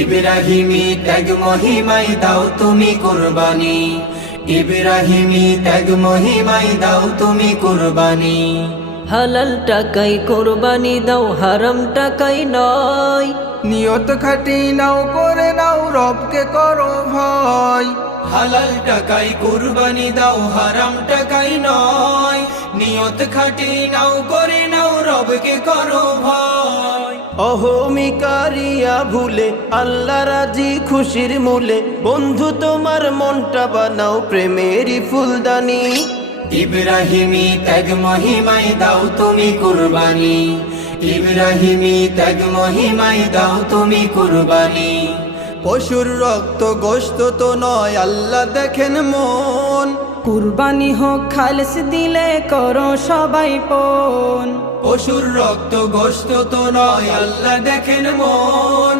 ইব্রাহিমী ত্যাগ মহিমায় দাও তুমি কুরবানি, ইব্রাহিমী ত্যাগ মহিমায় দাও তুমি কুরবানি। হালাল টাকাই কোরবানি দাও, হারাম টাকাই নয়। নিয়ত খাটি নাও, করে নাও, রবকে করো ভয়। হালাল টাকাই কুরবানি দাও, হারাম টাকাই নয়। নিয়ত খাটি নাও, করে নাও, রবকে করো ভয়। অহমিকারিয়া ভুলে আল্লাহ রাজি খুশির মূলে, বন্ধু তোমার মনটা বানাও প্রেমেরই ফুলদানি। ইব্রাহিমী ত্যাগ মহিমায় দাও তুমি কুরবানি, ইব্রাহিমী ত্যাগ মহিমায় দাও তুমি কুরবানি। পশুর রক্ত গোশত তো নয়, আল্লাহ দেখেন মন। কুরবানি হোক খালেস দিলে করো সবাই পণ। পশুর রক্ত গোশত তো নয়, আল্লাহ দেখেন মন।